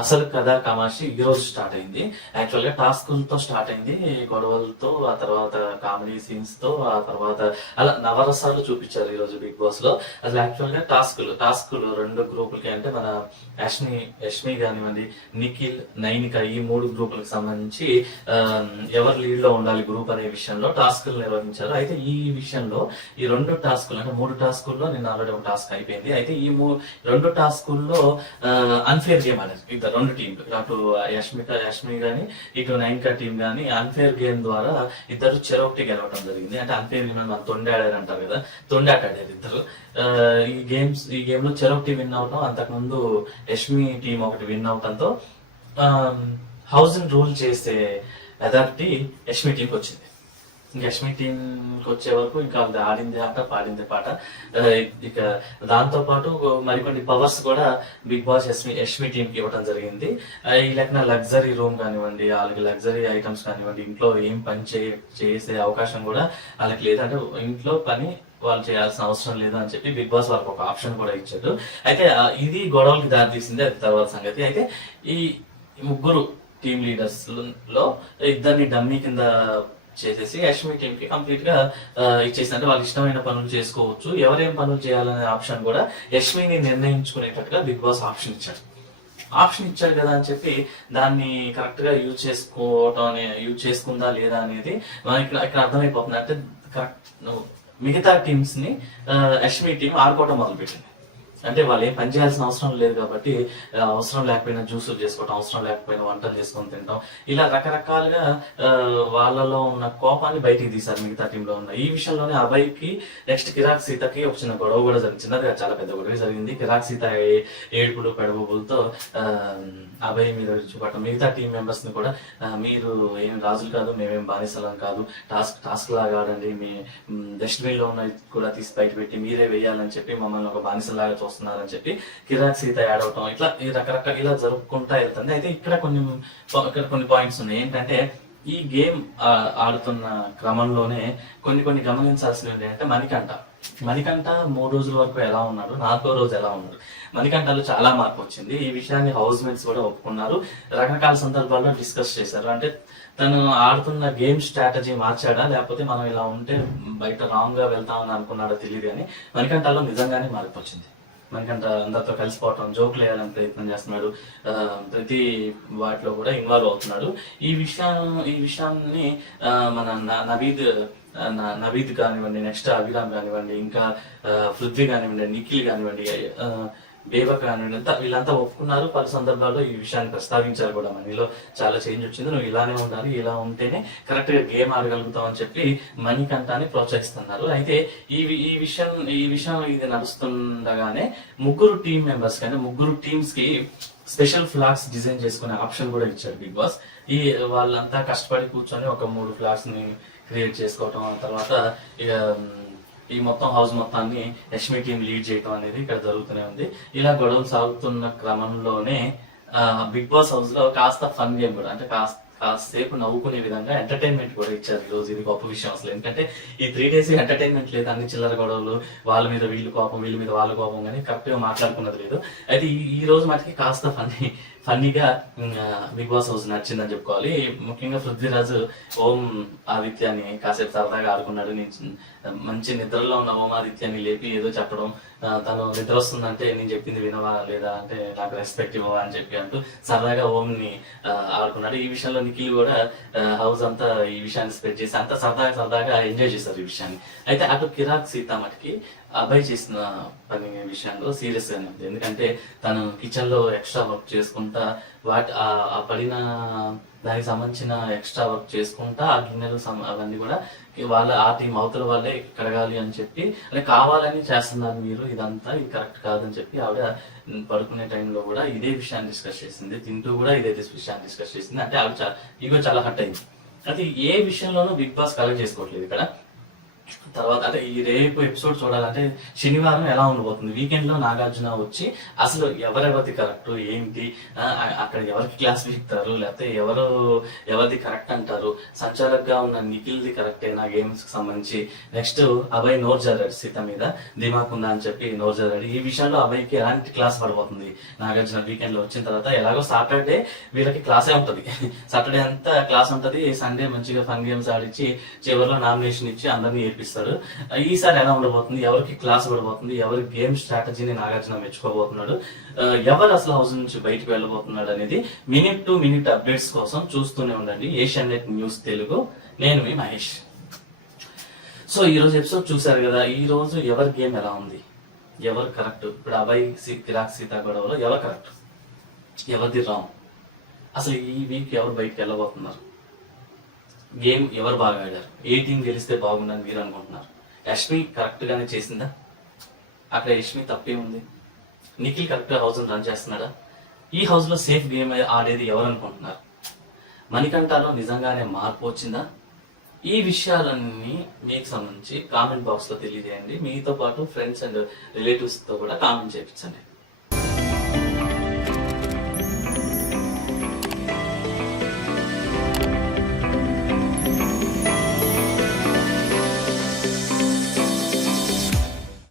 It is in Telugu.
అసలు కథ కమాషి ఈ రోజు స్టార్ట్ అయింది. యాక్చువల్గా టాస్కులతో స్టార్ట్ అయింది. గొడవలతో ఆ తర్వాత కామెడీ సీన్స్తో ఆ తర్వాత అలా నవరసాలు చూపించారు ఈ రోజు బిగ్ బాస్లో అసలు యాక్చువల్గా టాస్కులు టాస్కులు రెండు గ్రూపులకి అంటే మన యష్మి యష్మి కానివ్వండి నిఖిల్ నైనిక ఈ మూడు గ్రూపులకు సంబంధించి ఎవరు లీడ్లో ఉండాలి గ్రూప్ అనే విషయంలో టాస్కులు నిర్వహించారు. అయితే ఈ విషయంలో ఈ రెండు టాస్కులు అంటే మూడు టాస్కుల్లో నేను ఆల్రెడీ ఒక టాస్క్ అయిపోయింది. అయితే ఈ మూ రెండు టాస్కుల్లో అన్ఫేర్ గేమ్ అనేది రెండు టీంలు. అటు యష్మిక యష్మి గాని ఇటు నైన్కా టీం గాని అన్ఫేర్ గేమ్ ద్వారా ఇద్దరు చెరొకటి గెలవడం జరిగింది. అంటే అన్ఫేర్ గేమ్ మనం తొండాడారు అంటారు కదా తొండాట ఆడారు ఇద్దరు ఈ గేమ్స్ ఈ గేమ్లో చెరొకటి విన్ అవటం అంతకుముందు యష్మి టీం ఒకటి విన్ అవటంతో హౌస్ రూల్ చేసే అథారిటీ యష్మి టీంకి వచ్చింది యష్మి టీంకి వచ్చే వరకు ఇంకా అది ఆడింది ఆట పాడింది పాట. ఇక దాంతో పాటు మరికొన్ని పవర్స్ కూడా బిగ్ బాస్ యష్మి యష్మి టీంకి ఇవ్వడం జరిగింది. ఈ లెక్కన లగ్జరీ రూమ్ కానివ్వండి వాళ్ళకి లగ్జరీ ఐటమ్స్ కానివ్వండి ఇంట్లో ఏం పని చే చేసే అవకాశం కూడా వాళ్ళకి లేదంటే ఇంట్లో పని వాళ్ళు చేయాల్సిన అవసరం లేదు అని చెప్పి బిగ్ బాస్ వాళ్ళకి ఒక ఆప్షన్ కూడా ఇచ్చారు అయితే ఇది గొడవలకి దారితీసింది అది తర్వాత సంగతి. అయితే ఈ ముగ్గురు టీమ్ లీడర్స్లో ఇద్దరిని డమ్మీ కింద చేసేసి యష్మి టీంకి కంప్లీట్గా కంప్లీట్గా ఇచ్చేసి అంటే వాళ్ళకి ఇష్టమైన పనులు చేసుకోవచ్చు. ఎవరేం పనులు చేయాలనే ఆప్షన్ కూడా యష్మిని నిర్ణయించుకునేటట్టుగా బిగ్ బాస్ ఆప్షన్ ఇచ్చాడు. ఆప్షన్ ఇచ్చాడు కదా అని చెప్పి దాన్ని కరెక్ట్గా యూజ్ చేసుకోవటం అనే యూజ్ చేసుకుందా లేదా అనేది మనకి ఇక్కడ ఇక్కడ అర్థమైపోతుంది. అంటే కరెక్ట్ మిగతా టీమ్స్ని యష్మి టీం ఆడుకోవటం మొదలుపెట్టింది. అంటే వాళ్ళు ఏం పని చేయాల్సిన అవసరం లేదు కాబట్టి అవసరం లేకపోయినా జ్యూసులు చేసుకోవటం అవసరం లేకపోయినా వంటలు చేసుకొని తింటాం ఇలా రకరకాలుగా ఆ, వాళ్ళలో ఉన్న కోపాన్ని బయటికి తీశారు మిగతా టీంలో ఉన్న. ఈ విషయంలోనే అభయ్కి నెక్స్ట్ కిరాక్ సీతకి ఒక చిన్న గొడవ కూడా జరిగింది. చిన్నదిగా చాలా పెద్ద గొడవ జరిగింది. కిరాక్ సీత ఏడుపులు పెడబోబులతో అభయ్ మీద చూపటం మిగతా టీం మెంబర్స్ని కూడా మీరు ఏం రాజులు కాదు మేమేం బానిసలం కాదు టాస్క్ టాస్క్ లాగా ఆడండి మీ డస్ట్బిన్లో ఉన్న కూడా తీసి బయట పెట్టి మీరే వేయాలని చెప్పి మమ్మల్ని ఒక బానిసలాగా వస్తున్నారని చెప్పి కిరాక్ సీత యాడ్ అవటం ఇట్లా ఈ రకరకాల ఇలా జరుపుకుంటా వెళ్తుంది. అయితే ఇక్కడ కొన్ని ఇక్కడ కొన్ని పాయింట్స్ ఉన్నాయి. ఏంటంటే ఈ గేమ్ ఆడుతున్న క్రమంలోనే కొన్ని కొన్ని గమనించాల్సినవి ఏంటంటే మణికంఠ. మణికంఠ మూడు రోజుల వరకు ఎలా ఉన్నాడు? నాలుగో రోజు ఎలా ఉన్నాడు? మణికంఠలో చాలా మార్పు వచ్చింది. ఈ విషయాన్ని హౌస్ మేట్స్ కూడా ఒప్పుకున్నారు. రకరకాల సందర్భాల్లో డిస్కస్ చేశారు. అంటే తను ఆడుతున్న గేమ్ స్ట్రాటజీ మార్చాడా? లేకపోతే మనం ఇలా ఉంటే బయట రాంగ్గా వెళ్తామని అనుకున్నాడో తెలియదు కానీ మణికంఠలో నిజంగానే మార్పు వచ్చింది. మనకంట అందరితో కలిసిపోవటం జోకులు వేయాలని ప్రయత్నం చేస్తున్నాడు. ఆ, ప్రతి వాటిలో కూడా ఇన్వాల్వ్ అవుతున్నాడు. ఈ విషయం ఈ విషయాన్ని ఆ, మన న- నవీద్ నవీద్ కానివ్వండి నెక్స్ట్ అభిరామ్ కానివ్వండి ఇంకా పృథ్వీ కానివ్వండి నిఖిల్ కానివ్వండి ఆ, అంతా వీళ్ళంతా ఒప్పుకున్నారు. పలు సందర్భాల్లో ఈ విషయాన్ని ప్రస్తావించారు కూడా మనీలో. చాలా చేంజ్ వచ్చింది. నువ్వు ఇలానే ఉండాలి ఇలా ఉంటేనే కరెక్ట్గా గేమ్ ఆడగలుగుతావు అని చెప్పి మణికంఠాన్ని ప్రోత్సహిస్తున్నారు. అయితే ఈ వి- ఈ విషయం ఈ విషయం ఇది నడుస్తుండగానే ముగ్గురు టీం మెంబర్స్ కానీ ముగ్గురు టీమ్స్కి స్పెషల్ ఫ్లాగ్స్ డిజైన్ చేసుకునే ఆప్షన్ కూడా ఇచ్చారు బిగ్ బాస్. ఈ వాళ్ళంతా కష్టపడి కూర్చొని ఒక మూడు ఫ్లాగ్స్ని క్రియేట్ చేసుకోవటం తర్వాత ఇక ఈ మొత్తం హౌస్ మొత్తాన్ని యష్మి టీం లీడ్ చేయటం అనేది ఇక్కడ జరుగుతూనే ఉంది. ఇలా గొడవలు సాగుతున్న క్రమంలోనే బిగ్ బాస్ హౌస్లో కాస్త ఫన్ గేమ్ కూడా అంటే కాస్త కాసేపు నవ్వుకునే విధంగా ఎంటర్టైన్మెంట్ కూడా ఇచ్చారు రోజు. ఇది గొప్ప విషయం అసలు. ఎందుకంటే ఈ త్రీ డేస్ ఎంటర్టైన్మెంట్ లేదు అన్ని చిల్లర గొడవలు వాళ్ళ మీద వీళ్ళు కోపం వీళ్ళ మీద వాళ్ళ కోపం కానీ కరెక్ట్గా మాట్లాడుకున్నది లేదు. అయితే ఈ రోజు మటుకి కాస్త ఫన్నీ ఫన్నీగా బిగ్ బాస్ హౌస్ నచ్చిందని చెప్పుకోవాలి. ముఖ్యంగా పృథ్వీరాజు ఓం ఆదిత్యాన్ని కాసేపు సరదాగా ఆడుకున్నాడు. నేను మంచి నిద్రలో ఉన్న ఓం ఆదిత్యాన్ని లేపి ఏదో చెప్పడం తను నిద్ర వస్తుందంటే నేను చెప్పింది వినవా లేదా అంటే నాకు రెస్పెక్ట్ ఇవ్వవా అని చెప్పి అంటూ సరదాగా ఓం ని ఆడుకున్నాడు. ఈ విషయంలో నిఖిల్ కూడా హౌస్ అంతా ఈ విషయాన్ని స్ప్రెడ్ చేసి అంతా సరదాగా సరదాగా ఎంజాయ్ చేశారు ఈ విషయాన్ని. అయితే అటు కిరాక్ సీత మటుకి అబ్బాయి చేసిన పని విషయంలో సీరియస్ గానే ఉంది ఎందుకంటే తను కిచెన్లో ఎక్స్ట్రా వర్క్ చేసుకుంటా వాటి ఆ- పడిన దానికి సంబంధించిన ఎక్స్ట్రా వర్క్ చేసుకుంటా ఆ గిన్నెలు అవన్నీ కూడా వాళ్ళ ఆ టీం అవతల వాళ్ళే కడగాలి అని చెప్పి అంటే కావాలని చేస్తున్నారు మీరు ఇదంతా ఇది కరెక్ట్ కాదని చెప్పి ఆవిడ పడుకునే టైంలో కూడా ఇదే విషయాన్ని డిస్కస్ చేసింది. తింటూ కూడా ఇదే విషయాన్ని డిస్కస్ చేసింది. అంటే ఆవిడ ఈగో చాలా హట్ అయింది. అది ఏ విషయంలోనూ బిగ్ బాస్ కలెక్ట్ చేసుకోవట్లేదు ఇక్కడ. తర్వాత అంటే ఈ రేపు ఎపిసోడ్ చూడాలంటే శనివారం ఎలా ఉండబోతుంది? వీకెండ్లో నాగార్జున వచ్చి అసలు ఎవరెవరిది కరెక్ట్ ఏంటి? అక్కడ ఎవరికి క్లాస్ వీక్తారు లేకపోతే ఎవరు ఎవరిది కరెక్ట్ అంటారు? సంచాలకుగా ఉన్న నిఖిల్ది కరెక్టేనా గేమ్స్కి సంబంధించి? నెక్స్ట్ అభయ్ నోర్ జరాడు సీత మీద దిమాక్ ఉందా అని చెప్పి నోర్ జరాడు. ఈ విషయంలో అభయ్కి ఎలాంటి క్లాస్ పడబోతుంది? నాగార్జున వీకెండ్లో వచ్చిన తర్వాత ఎలాగో సాటర్డే వీళ్ళకి క్లాసే ఉంటది. సాటర్డే అంతా క్లాస్ ఉంటది. సండే మంచిగా ఫన్ గేమ్స్ ఆడించి చివరిలో నామినేషన్ ఇచ్చి అందరినీ ఏర్పిస్తాడు ఈసారి ఎలా ఉండబోతుంది? ఎవరికి క్లాస్ పడబోతుంది? ఎవరి గేమ్ స్ట్రాటజీని నాగార్జున మెచ్చుకోబోతున్నాడు? ఎవరు అసలు హౌస్ నుంచి బయటకు వెళ్ళబోతున్నాడు అనేది మినిట్ టు మినిట్ అప్డేట్స్ కోసం చూస్తూనే ఉండండి. Asianet news Telugu. నేను మీ మహేష్. సో ఈ రోజు ఎపిసోడ్ చూశారు కదా ఈ రోజు ఎవరి గేమ్ ఎలా ఉంది? ఎవరు కరెక్ట్ ఇప్పుడు అభయ్ సి- కిరాక్ సీత గొడవలో ఎవరు కరెక్ట్ ఎవరిది రాంగ్ అసలు ఈ వీక్ ఎవరు బయటకు వెళ్ళబోతున్నారు? గేమ్ ఎవరు బాగా ఆడారు? ఏ టీం గెలిస్తే బాగుందని మీరు అనుకుంటున్నారు? యష్మి కరెక్ట్ గానే చేసిందా? అక్కడ యష్మి తప్పే ఉంది నిఖిల్ కరెక్ట్గా హౌస్ రన్ చేస్తున్నాడా? ఈ హౌస్లో సేఫ్ గేమ్ ఆడేది ఎవరు అనుకుంటున్నారు? మణికంఠలో నిజంగానే మార్పు వచ్చిందా? ఈ విషయాలన్నీ మీకు సంబంధించి కామెంట్ బాక్స్లో తెలియజేయండి. మీతో పాటు ఫ్రెండ్స్ అండ్ రిలేటివ్స్తో కూడా కామెంట్ చేయించండి.